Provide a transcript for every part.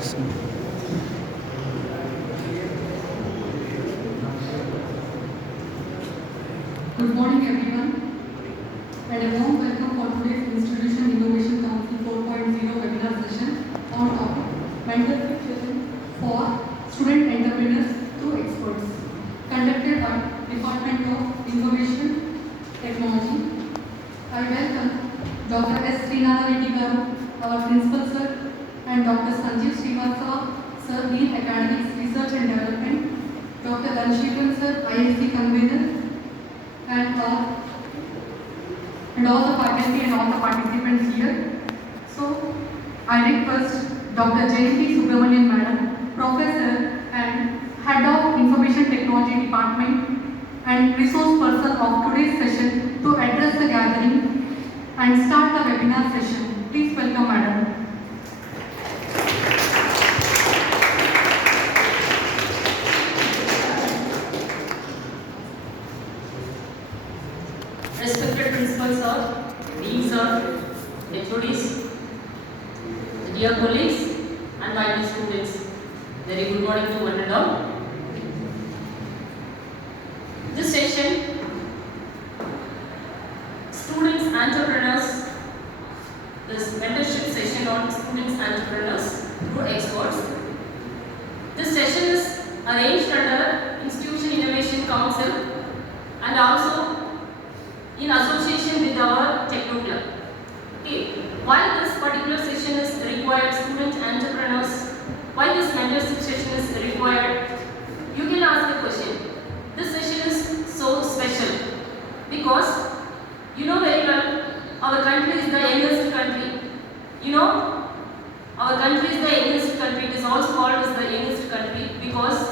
Good morning everyone and a warm welcome for today's Institution Innovation Council 4.0 webinar session on topic mentorship session for student entrepreneurs through experts conducted by Department of Information Technology. I welcome Dr. S. Srinara Reddy Garu, our Principal Sir, and Dr. Sanjeev Srivastava Sir, Lead Academics Research and Development, Dr. Dhanshekhar Sir, ISC Convener, and all the faculty and all the participants here. So, I request Dr. Jayanti Subramanian Madam, Professor and Head of Information Technology Department and Resource Person of today's session to address the gathering and start the webinar session. Please welcome Madam. Respected Principal Sir, Dean Sir, HODs, dear colleagues and my dear students, very good morning to one and all. This session, students, entrepreneurs, this mentorship session on students, entrepreneurs through experts. This session is arranged under Institution Innovation Council and also in association with our Techno Club. Okay, why this particular session is required, student entrepreneurs, why this mentorship session is required? You can ask the question. This session is so special because you know very well our country is the youngest country. You know, our country is the youngest country. It is also called as the youngest country because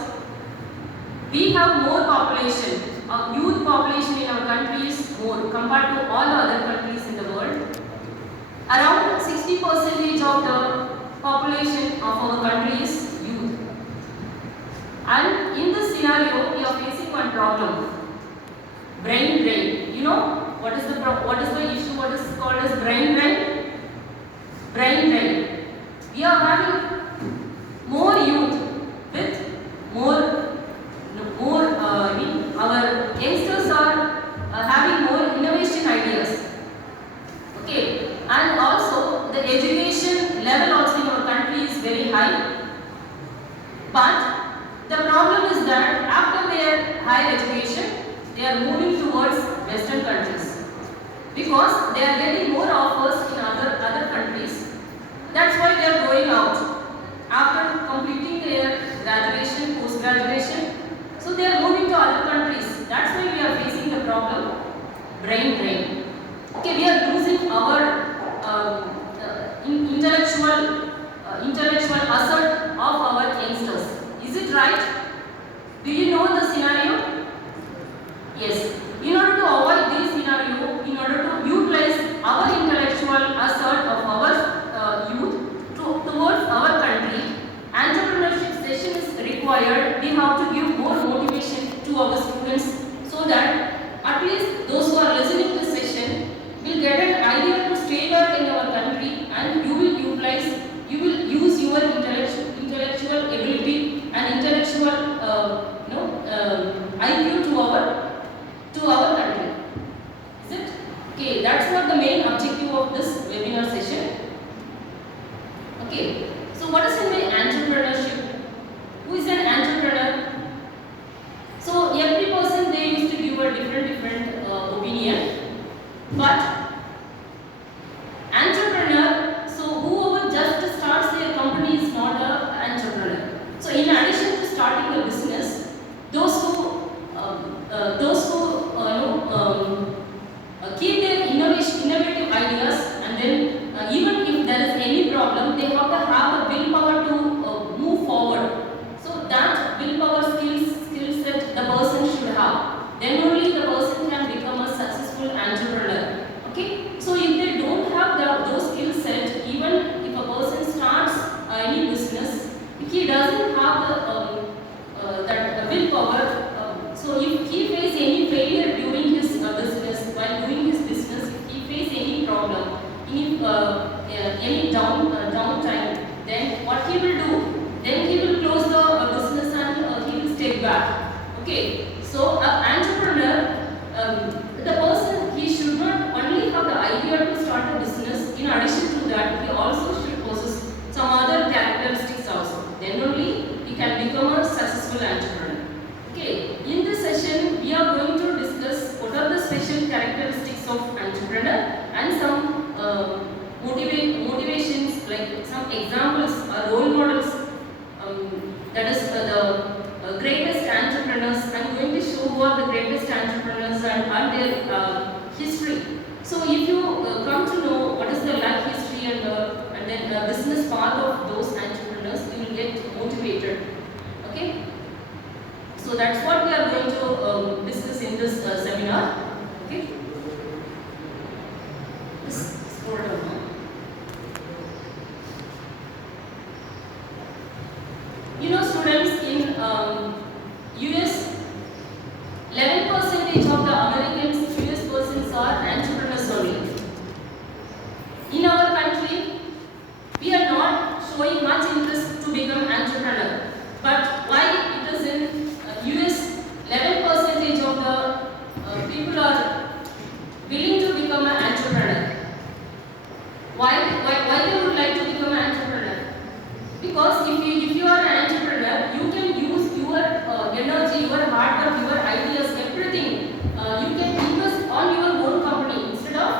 we have more population. Our youth population in our country is more compared to all other countries in the world. Around 60% of the population of our country is youth. And in this scenario, we are facing one problem: brain drain. You know what is the issue? What is called as brain drain? Brain drain. We are having more youth with more. Our youngsters are having more innovation ideas. Okay, and also the education level also in our country is very high. But the problem is that after their higher education, they are moving towards Western countries because they are getting more offers in other countries. That's why they are going out after completing their graduation, post-graduation. So they are moving to other countries. That's why we are facing the problem, brain drain. Okay, we are losing our intellectual asset of our youngsters. Is it right? Do you know the scenario? Yes. In order to avoid this scenario, in order to utilize our intellectual asset of our youth towards our country, entrepreneurship session is required. We have to give more motivation to our students so that at least those who are listening to this session will get an idea to stay back in our country, and you will use your intellectual ability and intellectual IQ to our country. Is it? Okay, that's not the main objective of this webinar session. Okay, so what is in the entrepreneurship? Who is an entrepreneur? So every person, they used to give a different opinion. But entrepreneur, so whoever just starts their company is not an entrepreneur. So in addition to starting a business, those who keep their innovative ideas, and then even if there is any problem, they have to have the willpower to move forward. So that willpower skill set the person should have. Then only the person can become a successful entrepreneur. Okay. So if they don't have those skill set, even if a person starts any business, if he doesn't have that willpower, so if he face any failure during his business, while doing his business, if he face any problem, any downtime, then what he will do? Okay, so an entrepreneur, the person, he should not only have the idea to start a business. In addition to that, he also should possess some other characteristics also. Then only he can become a successful entrepreneur. Okay, in this session, we are going to discuss what are the special characteristics of entrepreneur and some motivations, like some examples or role models. That is the greatest entrepreneurs. I'm going to show who are the greatest entrepreneurs and their history. So if you come to know what is the life history and then the business path of those entrepreneurs, you will get motivated. Okay. So that's what we are going to discuss in this seminar. Okay. Just scroll down. You know, students, in US, 11% of the Americans, US persons are entrepreneurs only. In our country, we are not showing much interest to become entrepreneur. But why it is in US, 11% of the people are willing to become an entrepreneur. Why they would like to become an entrepreneur? Because if you are an entrepreneur, you can use your energy, your hard work, your ideas, everything. You can invest on your own company instead of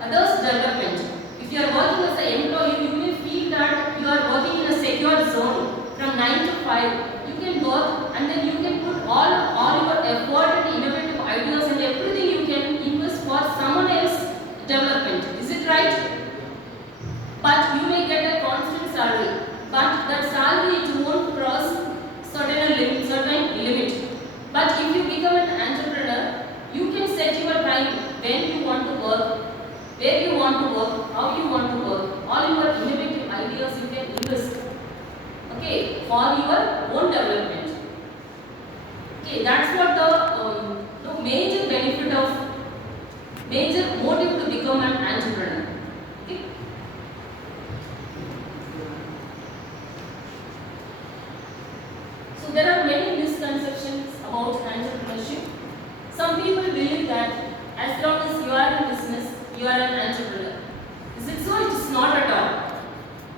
others' development. If you are working as an employee, you will feel that you are working in a secure zone from 9 to 5. You can work and then you can put all your effort and innovative ideas and everything you can invest for someone else's development. Is it right? But you may get a constant salary. But that salary, it won't cross certain limit. But if you become an entrepreneur, you can set your time when you want to work, where you want to work, how you want to work. All your innovative ideas you can invest. Okay, for your own development. Okay, that's what the major benefit of, major motive to become an entrepreneur. Okay. So there are many misconceptions about entrepreneurship. Some people believe that as long as you are in business, you are an entrepreneur. Is it so? It is not at all.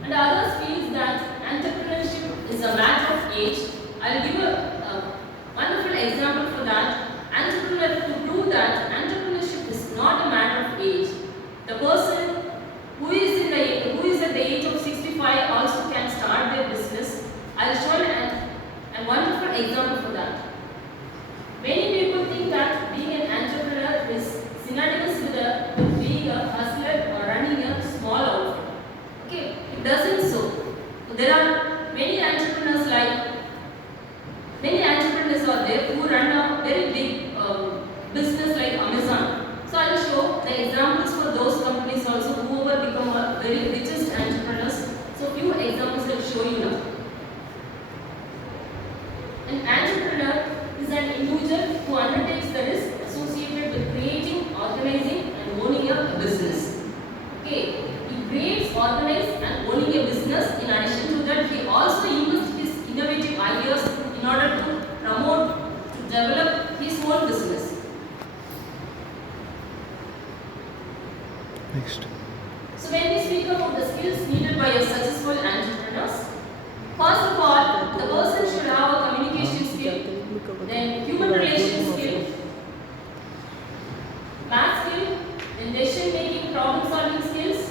And others feel that entrepreneurship is a matter of age. I'll give a wonderful example for that. Entrepreneur, to prove that entrepreneurship is not a matter of age. The person who is at the age of 65 also can start their business. I'll show a wonderful example for that. Many people think that being an entrepreneur is synonymous with being a hustler or running a small outfit. Okay, it doesn't so. There are many entrepreneurs are there who run a very big business like Amazon. So I will show the examples for those companies also who have become a very richest entrepreneurs. So few examples I will show you now. An entrepreneur is an individual who undertakes the risk associated with creating, organizing and owning a business. Okay, he creates, organizes and owning a business. In addition to that, he also invests his innovative ideas in order to promote, to develop his own business. Next. So when we speak about the skills needed by a successful entrepreneur, first of all, the person should have a communication skill, then human relations skill, math skill, then decision making, problem solving skills,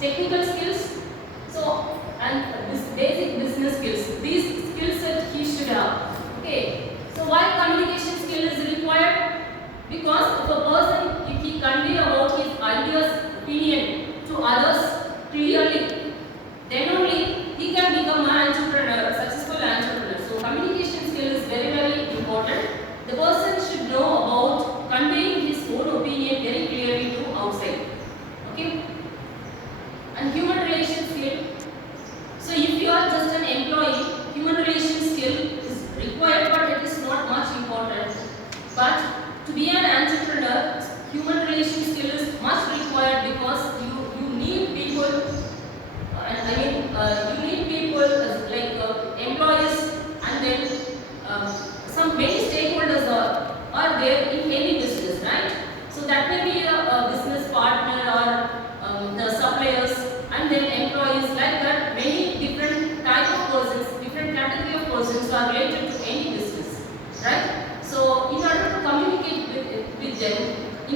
technical skills, so and this basic business skills. These skills that he should have. Okay. So why communication skill is required? Because if a person, if he convey about his ideas, opinion to others clearly, then only he can become an entrepreneur, a successful entrepreneur. So communication skill is very, very important. The person should know about conveying his own opinion very clearly to outside. Okay? And human relations skill. So if you are just an employee, human relations skill is required, but it is not much important. But to be an entrepreneur, human relations skill is much required because you need people. You need people like employees, and then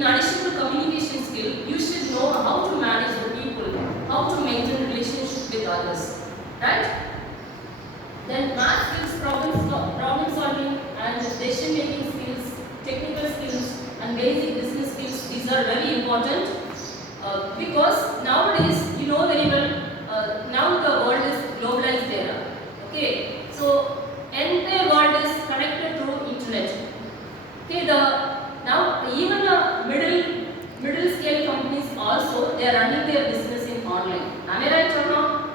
addition to communication skill, you should know how to manage the people, how to maintain relationship with others, right? Then math skills, problem solving and decision making skills, technical skills and basic business skills, these are very important because nowadays, you know very well, now the world is globalized era. Okay, so entire world is connected through internet. Okay, now even middle scale companies also, they are running their business in online. Am I right or not?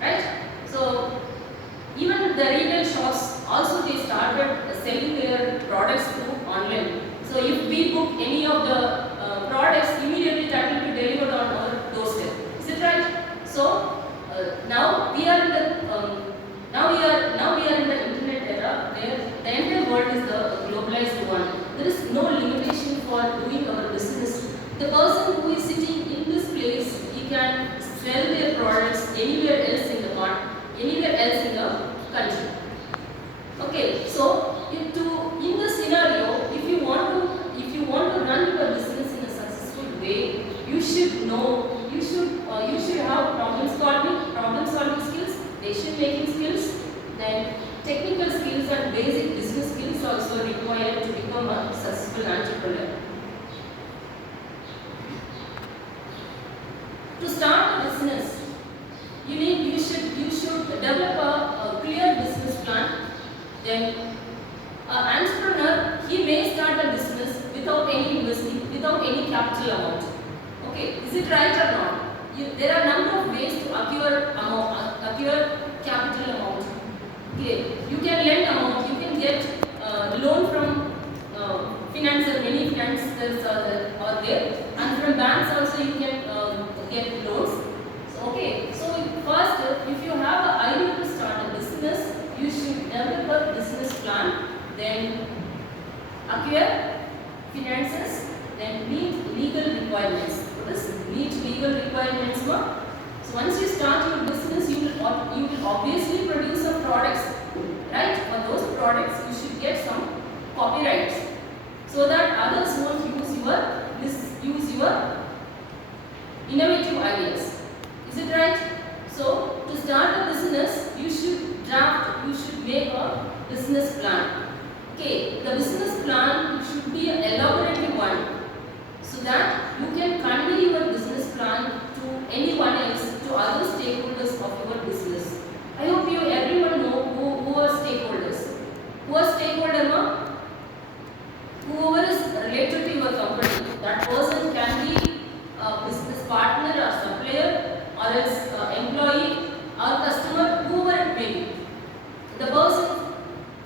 Right? So even the retail shops also, they started selling their products through online. So if we book any of the products, immediately that will be delivered on our doorstep. Is it right? So now we are in the now we are in the internet era where the entire world is the globalized one. There is no limitation for doing our business. The person who is sitting in this place, he can sell their products anywhere else in the country. Okay, so in this scenario, if you want to run your business in a successful way, you should know, you should have problem solving skills, decision making skills, then technical skills and basic business skills also required to become a successful entrepreneur. To start a business, you should develop a clear business plan. Then an entrepreneur, he may start a business without any investing, without any capital amount. Okay, is it right or not? There are number of ways to acquire capital amount. Okay, you can lend amount, you can get loan from financiers, many financiers are there, and from banks also you can get loans. So, okay, so first, if you have an idea to start a business, you should develop a business plan, then acquire finances, then meet legal requirements. What is meet legal requirements? So once you start your business, you will obviously produce some products, right? For those products, you should get some copyrights, so that others won't misuse your innovative ideas. Is it right? So to start a business, you should make a business plan. Okay, the business plan should be an elaborative one, so that you can convey your business plan to anyone else, to other stakeholders of your business. I hope everyone know who are stakeholders. Who are stakeholder? Whoever is related to your company, that person can be a business partner or supplier or else employee or customer, whoever it may be. The person,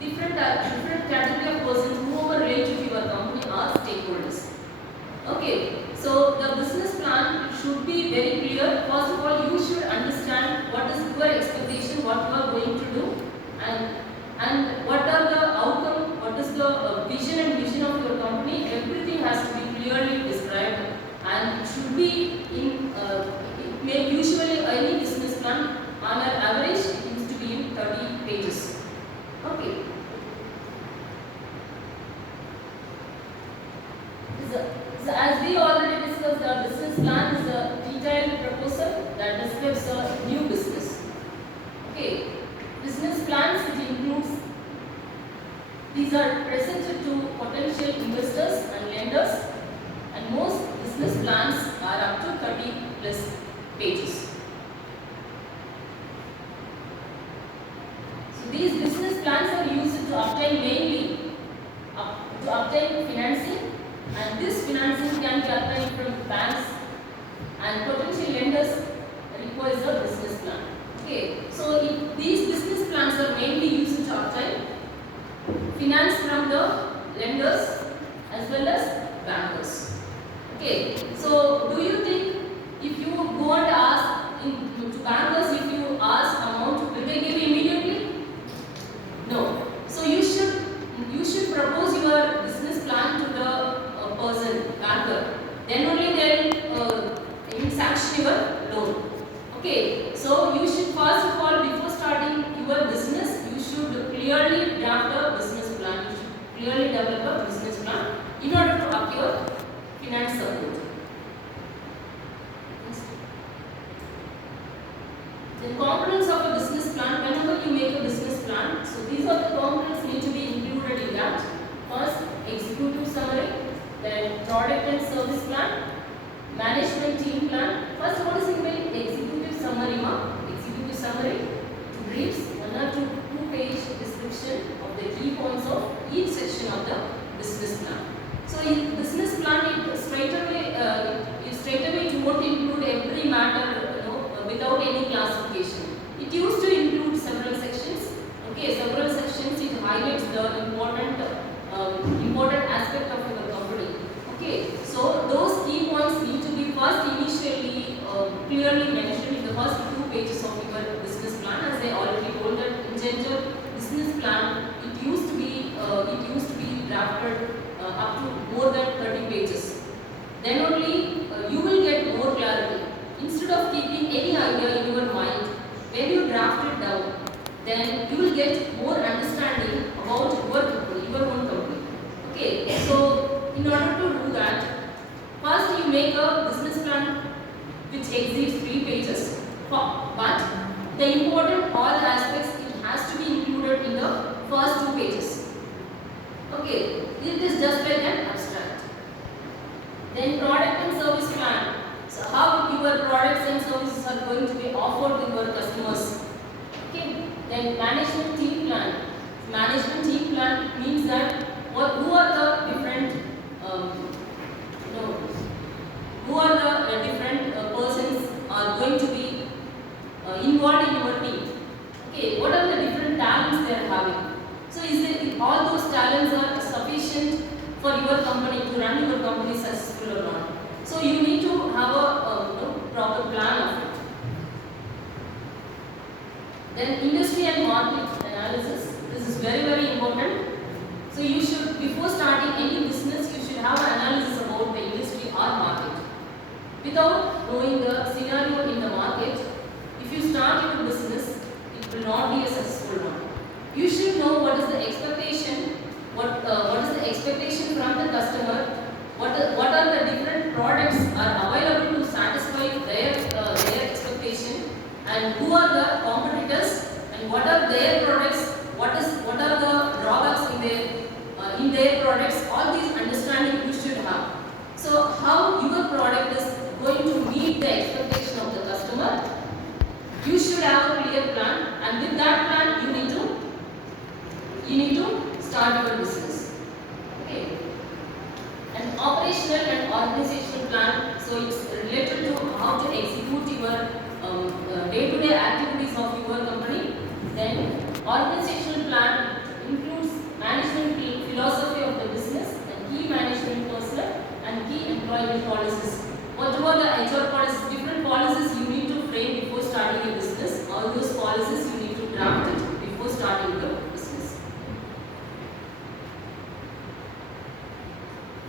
different category of persons who are related to your company are stakeholders. Okay, so the business plan should be very clear. First of all, you should understand what is your expectation, what you are going to do, and what are the outcome, what is the vision of your company. Everything has to be clearly described, and it should be usually any business plan on an average it needs to be in 30 pages. Okay. So as we already discussed, the business plan is a detailed proposal that describes a new business. Okay. Business plans, it includes, these are presented to potential investors and lenders, and most business plans are up to 30 plus pages. So these business plans are used to obtain mainly to obtain financing, and this financing can be obtained from banks, and potential lenders requires a business plan. Okay, so these business plans are mainly used to obtain finance from the lenders as well as bankers. Okay, so do you think if you go and ask to bankers, if you ask amount, will they give immediately? No. So you should propose your business plan to the banker. Then only they will sanction your loan. Okay. So you should first of all, before starting your business, you should clearly draft a business plan. You should clearly develop a business plan in order to The components of a business plan, whenever you make a business plan, so these are the components need to be included in that. First, executive summary, then product and service plan, management team plan. First, what is in the executive summary? Executive summary briefs 1 or 2 page description of the key points of each section of the business plan. So, in business plan, it straight away it won't include every matter, without any classification. It used to include several sections. Okay, several sections. It highlights the important aspect of your company. Okay, so those key points need to be first initially clearly mentioned in the first 2 pages of your business plan. As I already told that in general business plan, it used to be drafted up to more than 30 pages. Then only you will get more clarity. Instead of keeping any idea in your mind, when you draft it down, then you will get more understanding about your own company. Okay, so in order to do that, first you make a business plan which exceeds 3 pages, but the important all aspects it has to be included in the first 2 pages. Okay, it is just like an abstract. Then product and service plan. So how your products and services are going to be offered to your customers. Okay. Then management team plan. Management team plan means that who are the different persons are going to be involved in your team. Okay. What are the different talents they are having? So is it all those talents are sufficient for your company to run your company successful or not? So you need to have a proper plan of it. Then industry and market analysis. This is very, very important. So you should, before starting any business, you should have an analysis about the industry or market. Without knowing the scenario in the market, if you start your business, it will not be a successful one. You should know what is the expectation, what is the expectation from the customer. What are the different products are available to satisfy their expectation, and who are the competitors, and what are their products, what are the drawbacks in their products. All these understanding you should have. So how your product is going to meet the expectation of the customer, you should have a clear plan, and with that plan you need to start your business. Okay. An operational and organizational plan, so it's related to how to execute your day-to-day activities of your company. Then organizational plan includes management philosophy of the business and key management personnel and key employment policies. Whatever the HR policies, different policies you need to frame before starting your business. All those policies you need to draft it before starting your business.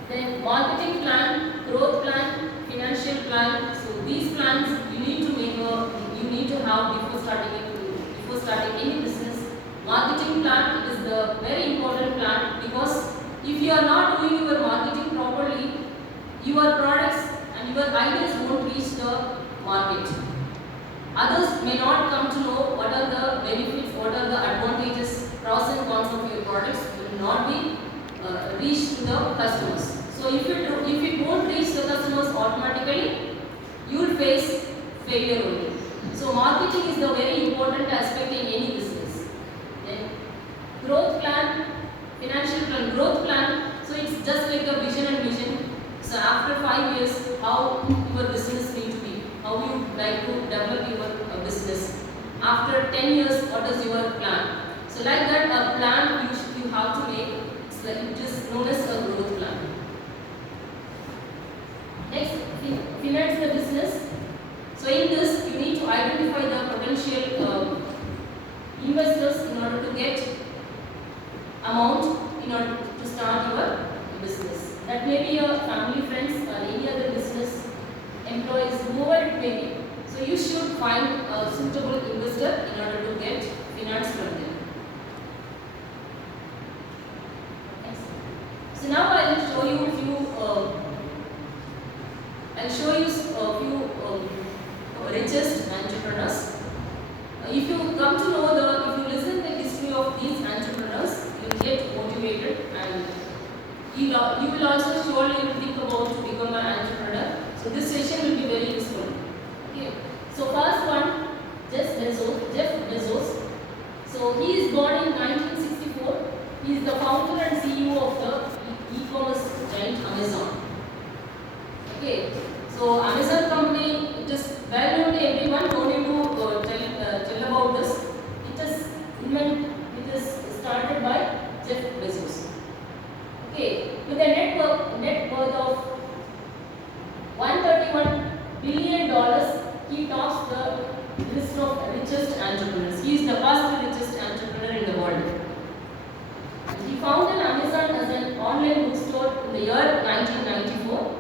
Then marketing plan, growth plan, financial plan. So these plans you need to have before starting any business. Marketing plan is the very important plan, because if you are not doing your marketing properly, your products and your ideas won't reach the market. Others may not come to know what are the benefits, what are the advantages, pros and cons of your products will not be reached to the customers. So if you don't reach the customers automatically, you will face failure only. So marketing is the very important aspect in any business. Then growth plan, financial plan, growth plan. So it's just like a vision and mission. So after 5 years, how your business need to be, how you like to develop your business. After 10 years, what is your plan? So like that, a plan you have to make. It is known as a growth plan. Next, finance the business. So in this, you need to identify the potential investors in order to get amount in order to start your business. That may be your family, friends, or any other business, employees, whoever it may be. So you should find a suitable investor in order to get finance from them. So now I will show you a few richest entrepreneurs. you will also surely think about to become an entrepreneur. So this session will be very useful. Okay. So first one, Jeff Bezos. So he is born in 1964. He is the founder and CEO of the e-commerce giant Amazon. Okay. So Amazon company, it is well known to everyone. No need to tell about this. It is started by Jeff Bezos. Okay, with a net worth of $131 billion, he tops the list of richest entrepreneurs. He is the first richest entrepreneur in the world. He founded Amazon as an online bookstore in the year 1994,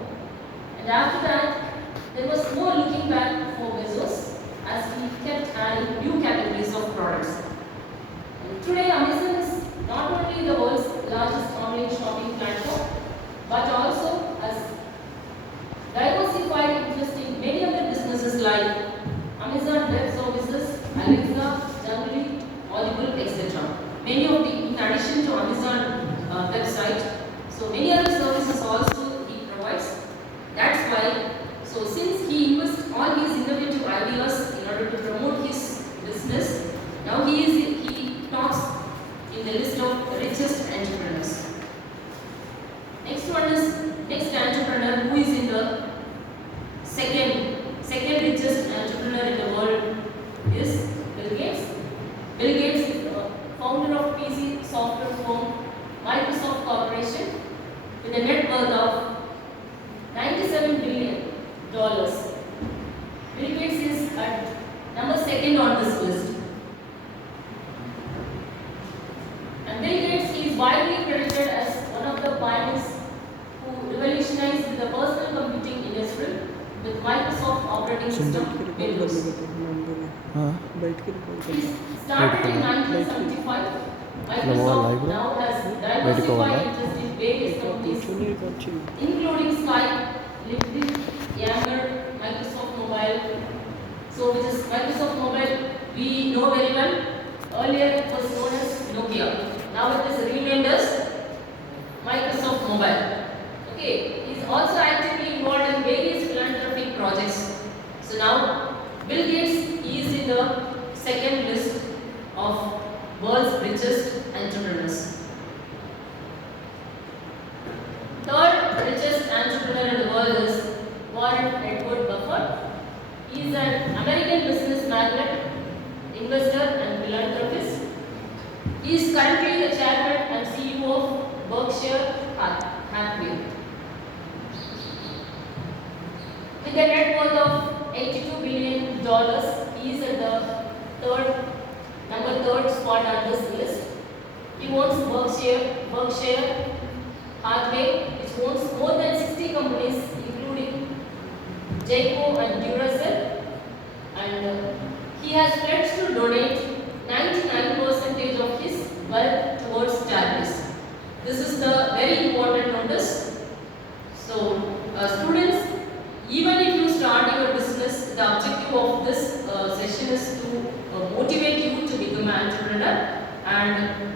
and after that, there was no looking back for Bezos as he kept adding new categories of products. And today, Amazon is not only the world's largest online shopping platform, but also has diversified interest in many other businesses like Amazon Web Services, Alexa, Junglee, Audible, etc. Many of the, in addition to Amazon website, so many other services also he provides. That's why, so since he invests all his innovative ideas in order to promote his business, now he tops in the list of richest entrepreneurs. Next entrepreneur who is in the second richest entrepreneur in the world is Bill Gates. Bill Gates is the founder of PC software firm Microsoft Corporation with a net worth of $97 billion. Bill Gates is at number 2 on this list. And Bill Gates is widely credited as one of the pioneers who revolutionized the personal computing industry with Microsoft operating system Windows. He started in 1975. Microsoft now has diversified interest in various companies, including Skype, LinkedIn, Yammer, Microsoft Mobile. So, which is Microsoft Mobile, we know very well. Earlier it was known as Nokia. Now it is renamed as Microsoft Mobile. Okay, he is also actively involved in various philanthropic projects. So now Bill Gates is in the second list of world's richest entrepreneurs. Third richest entrepreneur in the world is Warren Edward Buffett. He is an American business magnate, investor and philanthropist. He is currently the chairman and CEO of Berkshire Hathaway. With a net worth of $82 billion, he is at the number third spot on this list. He owns Berkshire Hathaway, which owns more than 60 companies, including Jayco and Duracell, and he has pledged to donate 99% of his wealth towards charities. This is the very important notice. So, students, even if you start your business, the objective of this session is to motivate you to become an entrepreneur, and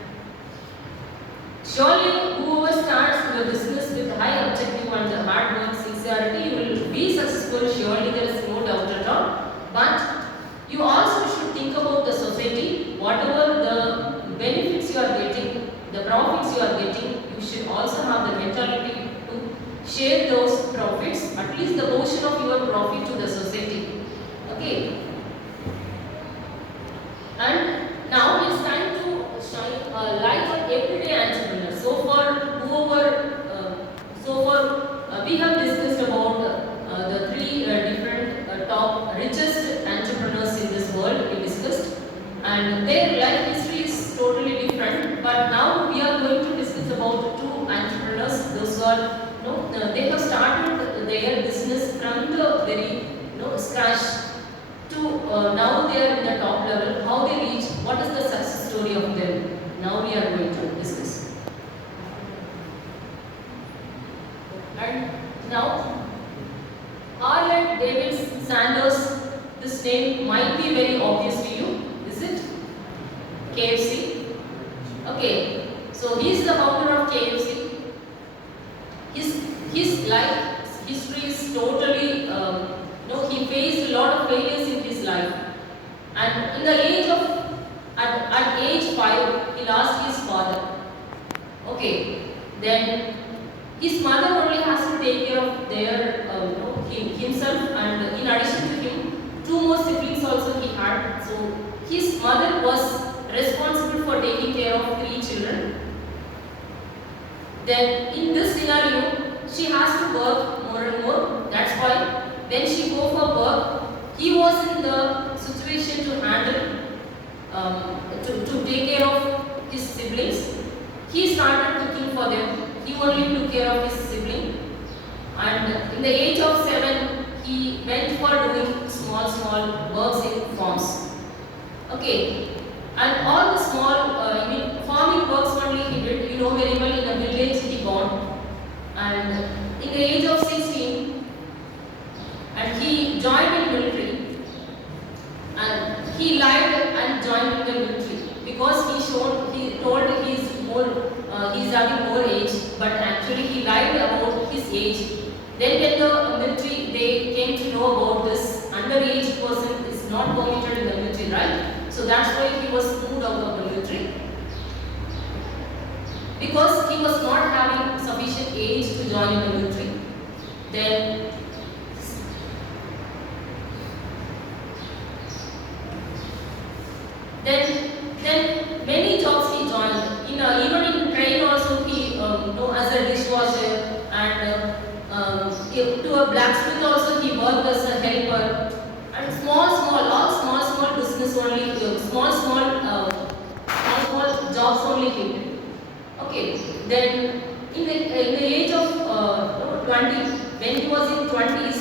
surely whoever starts your business with high objective and hard work, sincerity, you will be successful. Surely there is no doubt at all. But you also should think about the society. Whatever the benefits you are getting, the profits you are getting, you should also have the mentality to share those profits, at least the portion of your profit, to the society. Okay. And now it's time to shine a light on everyday entrepreneurs. So far, we have discussed about the three different top richest entrepreneurs in this world. We discussed, and their life history is totally different. But now we are going to discuss about two entrepreneurs. Those are, they have started their business from the very scratch to now they are in the top level. How they reach? What is the success story of them? Now we are going to discuss. And now, Harlan David Sanders, this name might be very obvious to you, is it? KFC. Okay, so he is the founder of KFC. of failures in his life. And in the age of, at age 5, he lost his father. Okay, then his mother only has to take care of their, himself, and in addition to him, 2 more siblings also he had. So his mother was responsible for taking care of 3 children. Then in this scenario, she has to work more and more. That's why when she go for work, he was in the situation to handle, to take care of his siblings. He started cooking for them. He only took care of his sibling. And in the age of 7, he went for doing small works in farms. Okay, and all the small, farming works only he did. You know very well, in a village he born. And in the age of 16, and he joined in military. And he lied and joined in the military because he told he's having more age, but actually he lied about his age. Then when the military, they came to know about this underage person is not permitted in the military, right? So that's why he was moved out of the military, because he was not having sufficient age to join in the military. Then many jobs he joined. Even in train also he as a dishwasher, and to a blacksmith also he worked as a helper. And small business only, small jobs only he did. Okay, then in the age of 20, when he was in 20s,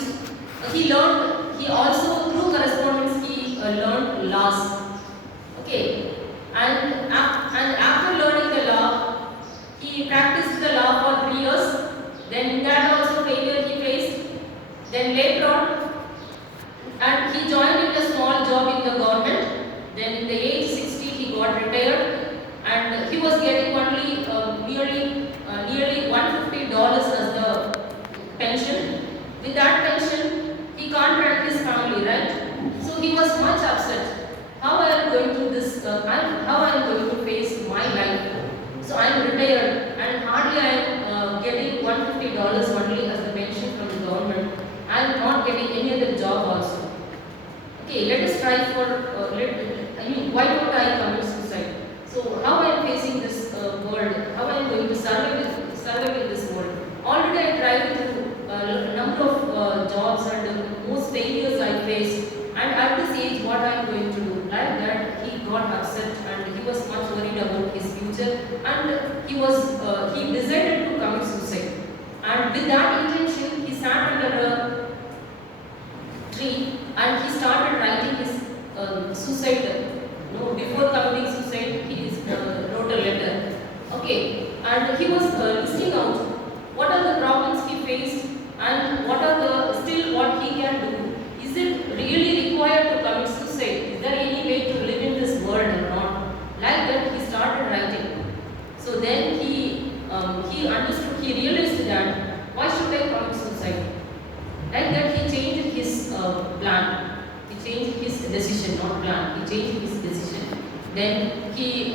he also through correspondence he learned laws. Okay, and after learning the law, he practiced the law for 3 years. Then in that also failure he faced. Then later on, and he joined in a small job in the government. Then in the age 60 he got retired, and he was getting only nearly $150 as the pension. With that pension, he can't run his family, right? So he was much upset. How I am going to this? How I am going to face my life? So I am retired, and hardly I am getting $150 only as the pension from the government. I am not getting any other job also. Okay, let us try for. Why don't I commit suicide? So how I am facing this world? How I am going to survive in this world? Already I tried through a number of jobs, and most failures I faced. And at this age, what I am going to do? Like that, he got upset, and he was much worried about his future, and he decided to commit suicide. And with that intention, he sat under a tree, and he started writing his suicide. Before committing suicide, he wrote a letter. Okay, and he was listing out what are the problems he faced, and what he can do. Is it really required to commit suicide? Is there any way to live in this world or not? Like that, he started writing. So then he understood, he realized that why should I commit suicide? Like that, he changed his plan. He changed his decision, not plan. He changed his decision. Then he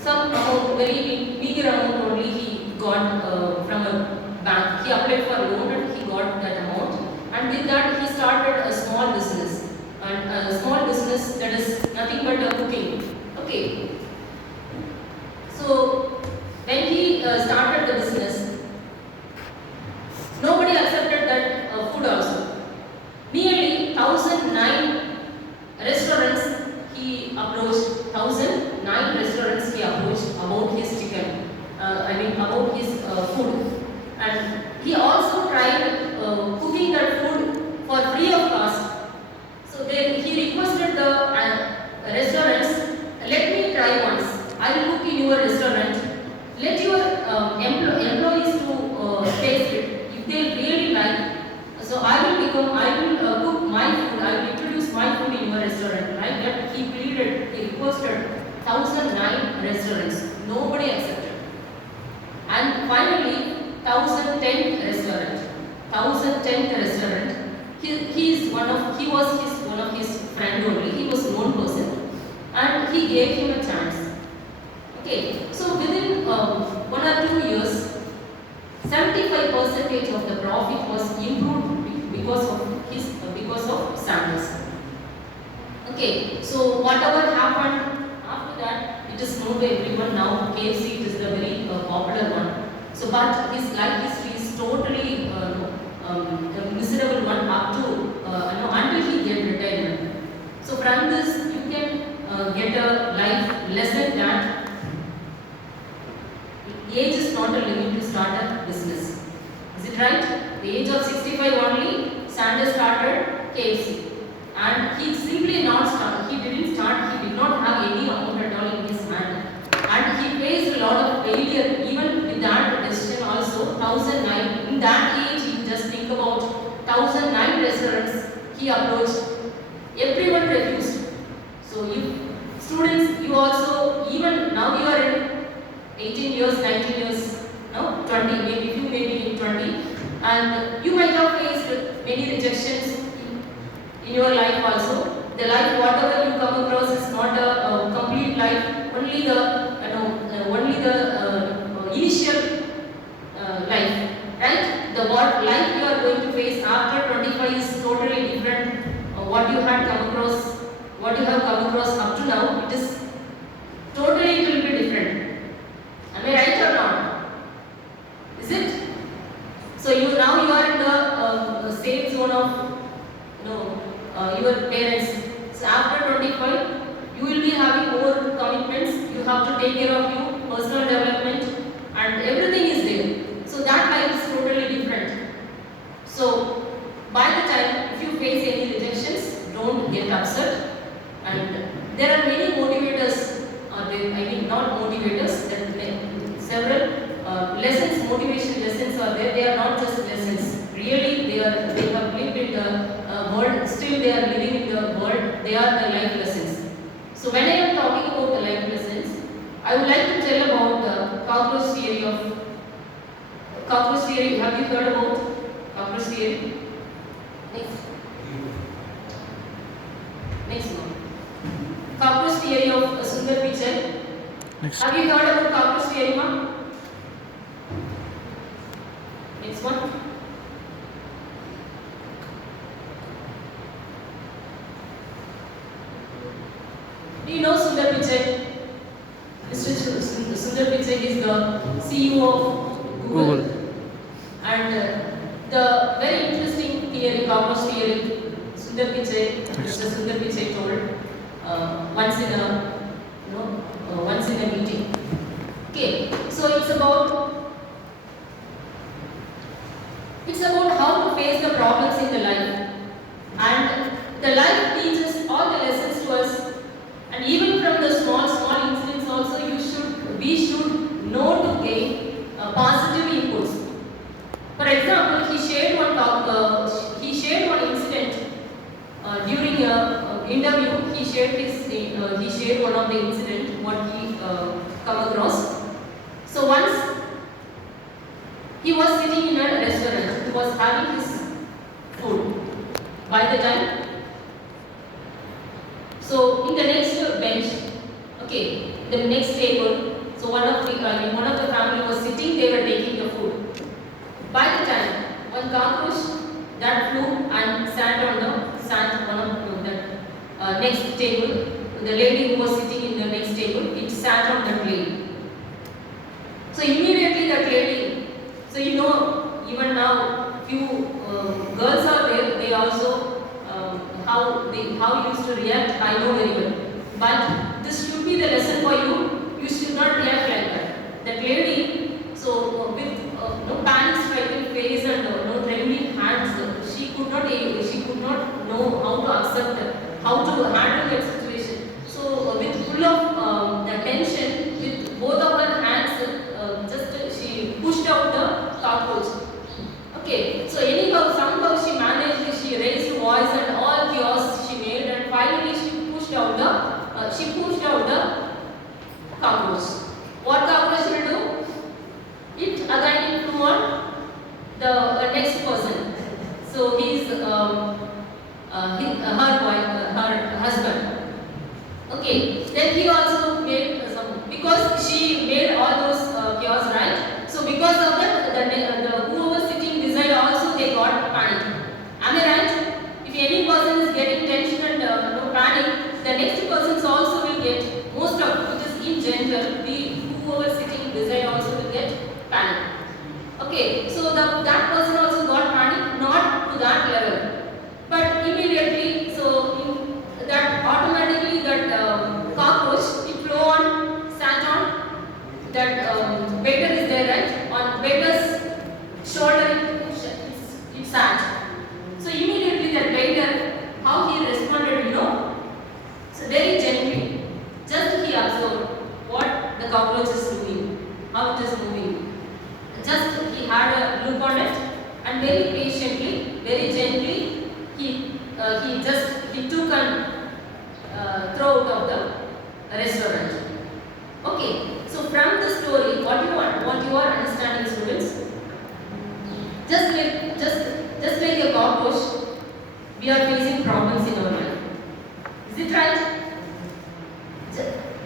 some amount, very meager amount only he got from a bank. He applied for a loan and he got that amount. And with that, he started a small business. And a small business that is nothing but cooking. Okay. So when he started the business, nobody accepted that food also. Nearly 1,009 restaurants he approached. 1,009 restaurants he approached about his chicken. About his food. And he also tried cooking that food for free of cost. So then he requested the restaurants, let me try once. I will cook in your restaurant. Let your employees to taste it. If they really like, so I will cook my food. I will introduce my food in your restaurant. Right? That he pleaded, he requested 1,009 restaurants. Nobody accepted. And finally, 1,010th restaurant. he was one of his friend only. He was known person, and he gave him a chance. Okay, so within 1 or 2 years, 75% of the profit was improved because of Sanders. Okay, so whatever happened after that, it is known to everyone now. KFC is the very popular one. So, but his life history is totally a miserable one up to until he get retirement. So, from this you can get a life lesson that age is not a limit to start a business. Is it right? The age of 65 only, Sanders started KFC. And he simply not start, he did not have any amount at all in his hand. And he faced a lot of failure even with that decision also. 1009, in that age, you just think about 1009 restaurants he approached. Everyone refused. So you students, you also, even now you are in 18 years, 19 years, no, 20, maybe you may be in 20, and you might have faced many rejections in your life also. The life, whatever you come across, is not a complete life. Only the initial life, right? The what life you are going to face after 25 is totally different. What you have come across up to now, it is totally, it will be different. Am I right or not? Is it? So you are in the same zone of your parents. So after 25, you will be having more commitments. You have to take care of you, personal development, and everything is there. So that life is totally different. So by the time, if you face any rejections, don't get upset. And there are many motivators. Not motivators. There are several lessons, motivation lessons are there. They are not just lessons. Really, they have lived in the world. Still, they are living in the world. They are the life lessons. So when I am talking about the life lessons, I would like to tell about the cockroach theory of cockroach theory. Have you heard about cockroach theory? Next one. Cockroach theory of Sundar Pichai. Next. Have you heard about cockroach theory, ma'am? Next one. Do you know Sundar Pichai? Mr. Sundar Pichai is the CEO of Google. And the very interesting theory, cockroach theory, Mr. Sundar Pichai told once in a meeting. Okay, so it's about how to face the problems in the life, and the life teaches all the lessons to us, and even from the small incidents also we should know to gain positive inputs. For example, he shared one incident during a interview. He shared one of the incident what he come across. So once he was sitting in a restaurant, he was having his food. By the time, so in the next bench, okay, the next table. So one of the family was sitting. They were taking the food. By the time, one cockroach that flew and sat on the next table. The lady who was sitting in the next table, it sat on that lady. So immediately that lady, so even now few girls are there. They also how used to react, I know very well. But this should be the lesson for you. You should not react like that. That lady, so with no panic stricken face and no trembling hands, she could not know how to accept, how to handle that situation. So with full of the tension, with both of her hands, she pushed out the cockroach. Okay, so anyhow, somehow she managed. She raised voice and all chaos she made, and finally she pushed out the cockroach. What cockroach will do? It again flew on the next person. So his next persons also will get, most of it is in general, whoever sitting beside also will get panic. Okay, so that person also got panic, not to that level, but immediately, so that automatically that cockroach, it flew on, sat on, that waiter is there, right? On waiter's shoulder, it sat. So immediately that waiter, how he responded, so very gently, just he observed what the cockroach is doing, how it is moving. Just he had a look on it, and very patiently, very gently, he took and threw out of the restaurant. Okay, so from the story, what you are understanding, students? Just like a cockroach, we are facing problems in our life. Is it right?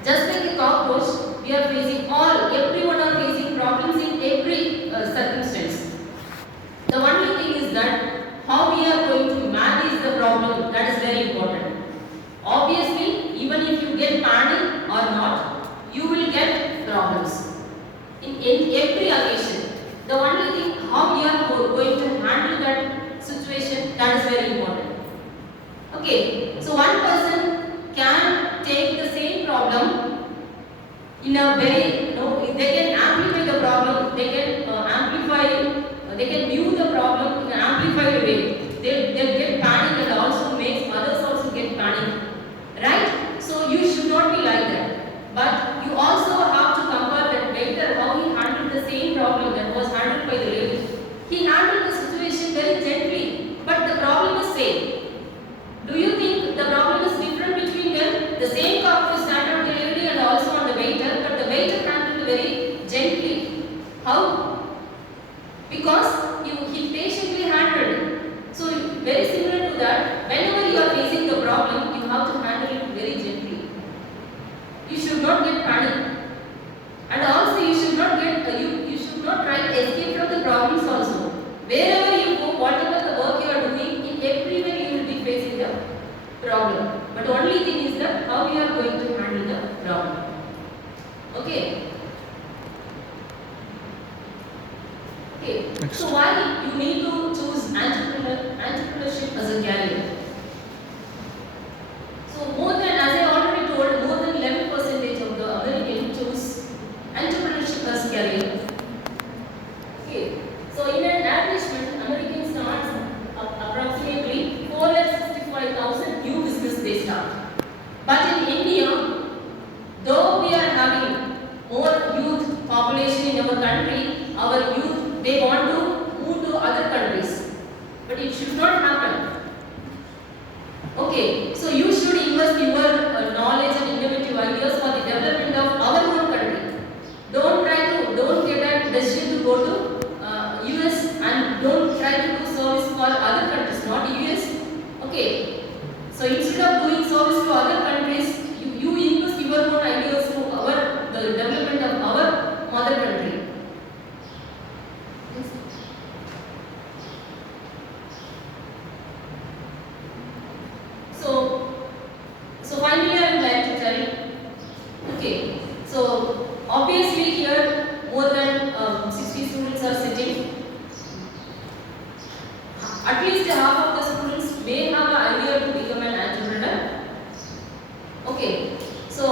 Just like a cockroach, we are facing everyone are facing problems in every circumstance. The only thing is that how we are going to manage the problem, that is very important. Obviously, even if you get panic or not, you will get problems in every occasion. The only thing how we are going to handle that situation, that is very important. Okay, so one person can take the same problem in a very, they can amplify the problem, they can they can view the problem in an amplified way. They'll get panic and also makes others also get panic. Right? So you should not be like that. But you also have to compare that waiter, how he handled the same problem that was handled by the lady. He handled the situation very gently, but the problem is same. Do you think the problem is different between them? The same cockroach sat on the lady and also on the waiter, but the waiter handled very gently. How? Because he patiently handled it. So very similar to that, whenever you are facing the problem, you have to handle it very gently. You should not get panic. And also you should not try to escape from the problems also. Wherever you go, whatever the work you are doing, in everywhere you will be facing the problem. But only thing is that how you are going to handle the problem. Okay. Okay. Next. So why you need to choose entrepreneurship as a career? So more than, as I already told, more than 11% of the Americans choose entrepreneurship as career. Okay. So in an average, Americans start approximately 465,000 new business they start. But in India, though we are having more youth population in our country, our youth, they want to move to other countries. But it should not happen. Okay, so you should invest your knowledge and innovative ideas for the development of our own country. Don't get a decision to go to US and don't try to do service for other countries, not US. Okay, so instead of doing service to other countries, you invest your own ideas to the development of our mother country. So finally I would like to tell, okay, so obviously here more than 60 students are sitting. At least half of the students may have an idea to become an entrepreneur. Okay, so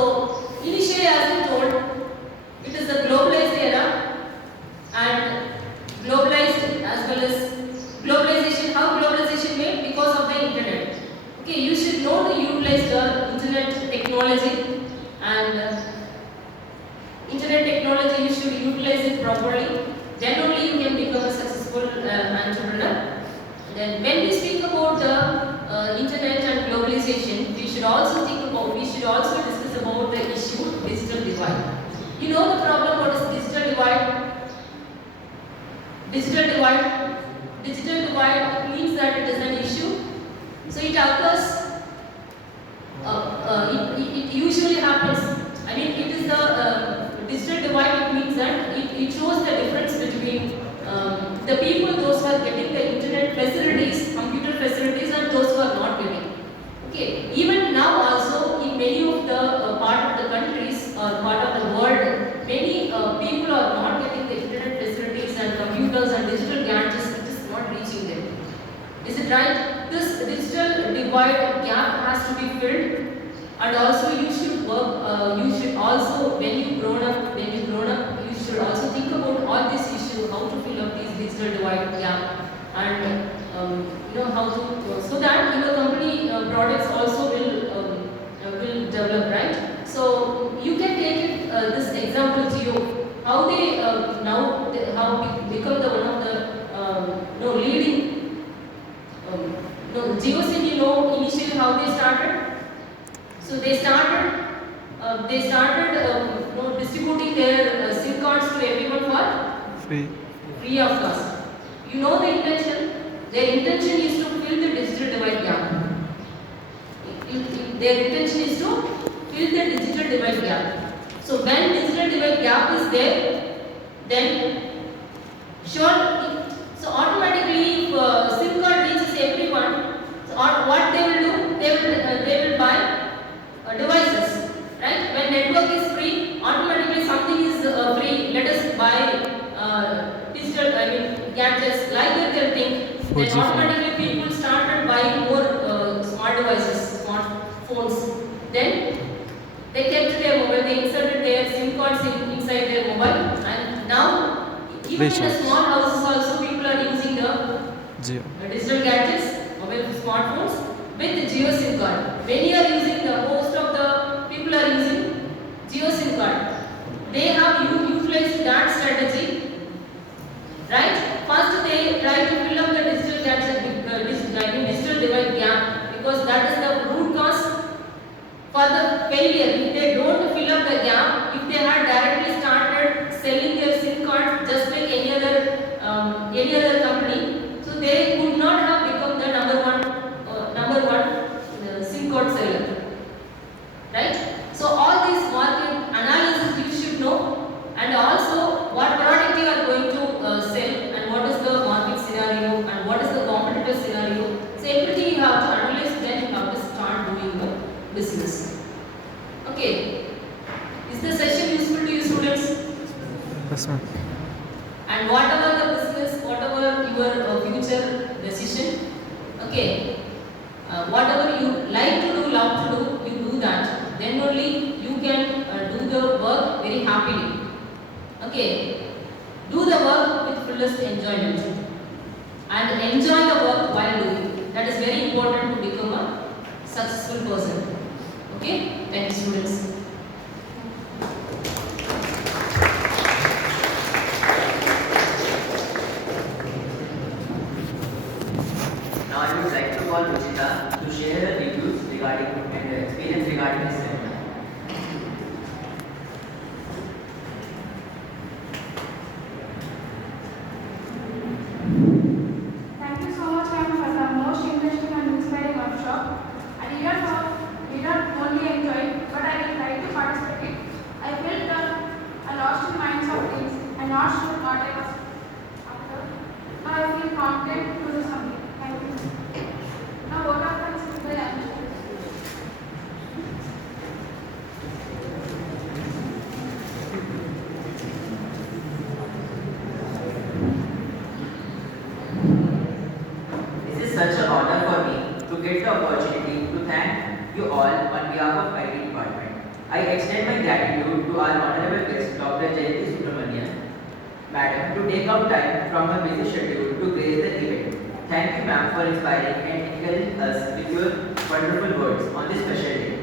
initially as I told, it is a globalized era and globalized as well as globalization. How globalization made? Because of the internet. Okay, you should know to utilize the internet technology and internet technology, you should utilize it properly. Then only you can become a successful entrepreneur. Then when we speak about the internet and globalization, we should also discuss about the issue digital divide. You know the problem what is digital divide? Digital divide means that it is an issue. So it occurs, it usually happens, I mean it is the digital divide, it means that it shows the difference between the people, those who are getting the internet facilities, computer facilities and those who are not getting. Okay, even now also in divide gap has to be filled, and also you should work. You should also, when you grown up, you should also think about all these issues, how to fill up these digital divide gap, and how to so that your company products also will develop, right? So you can take it this example Geo, how they become the one of the leading Geo said, initially how they started. So they started distributing their SIM cards to everyone for free of cost. You know the intention. Their intention is to fill the digital divide gap. Their intention is to fill the digital divide gap. So when digital divide gap is there, then so automatically if SIM card reaches everyone, so what they will do, they will buy devices, right? When network is free, automatically something is free. Let us buy digital, gadgets like that. They'll think. Then automatically people started buying more smart devices, smartphones. Then they kept their mobile. They inserted their SIM cards inside their mobile, and now even in the small houses also people are using the digital gadgets, mobile smartphones with the Jio SIM card. When you are using most of the people are using Jio SIM card. They have utilized that strategy, right? First they try to fill up the digital gadget, digital divide gap, because that is the root cause for the failure. If they don't fill up the gap, if they had directly started selling their SIM cards just like any other company, so they could not have become the number one SIM card seller, right? So all these market analysis you should know, and also what product you are going to sell, and what is the market scenario, and what is the competitor scenario. So everything you have to analyze, then you have to start doing the business. Okay, is the session useful to you, students? Yes, ma'am. And whatever the business, whatever your future decision, okay, whatever you like to do, love to do, you do that. Then only you can do the work very happily. Okay, do the work with fullest enjoyment, and enjoy the work while doing. That is very important to become a successful person. Okay, thank you, students. Now I would like to call Ruchita to share her reviews regarding and her experience regarding this seminar. Thank you so much, ma'am, for the most interesting and inspiring workshop. I did not only enjoy it, but I will try to participate. I felt I lost in minds of things. I'm not sure what I was after. Now I feel confident to do something. Thank you. Now what are the simple answers? This is such an honor for me to get the opportunity to thank you all on behalf of IT department. I extend my gratitude to our honorable guest, Dr. Jayanti Subramanian, Madam, to take out time from her busy schedule to grace the event. Thank you, ma'am, for inspiring and encouraging us with your wonderful words on this special day.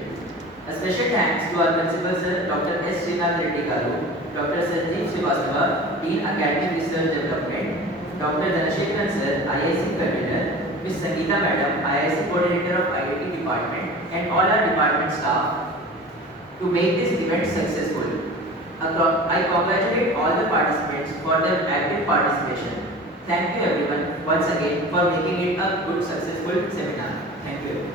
A special thanks to our principal sir, Dr. S. Srinath Reddy Garu, Dr. Sanjeev Srivastava, Dean Academic Research Development, Dr. Dhanashekharan sir, IIC Convener, Ms. Sangeeta Madam, IIC Coordinator of IoT Department, and all our department staff to make this event successful. I congratulate all the participants for their active participation. Thank you everyone once again for making it a good successful seminar. Thank you.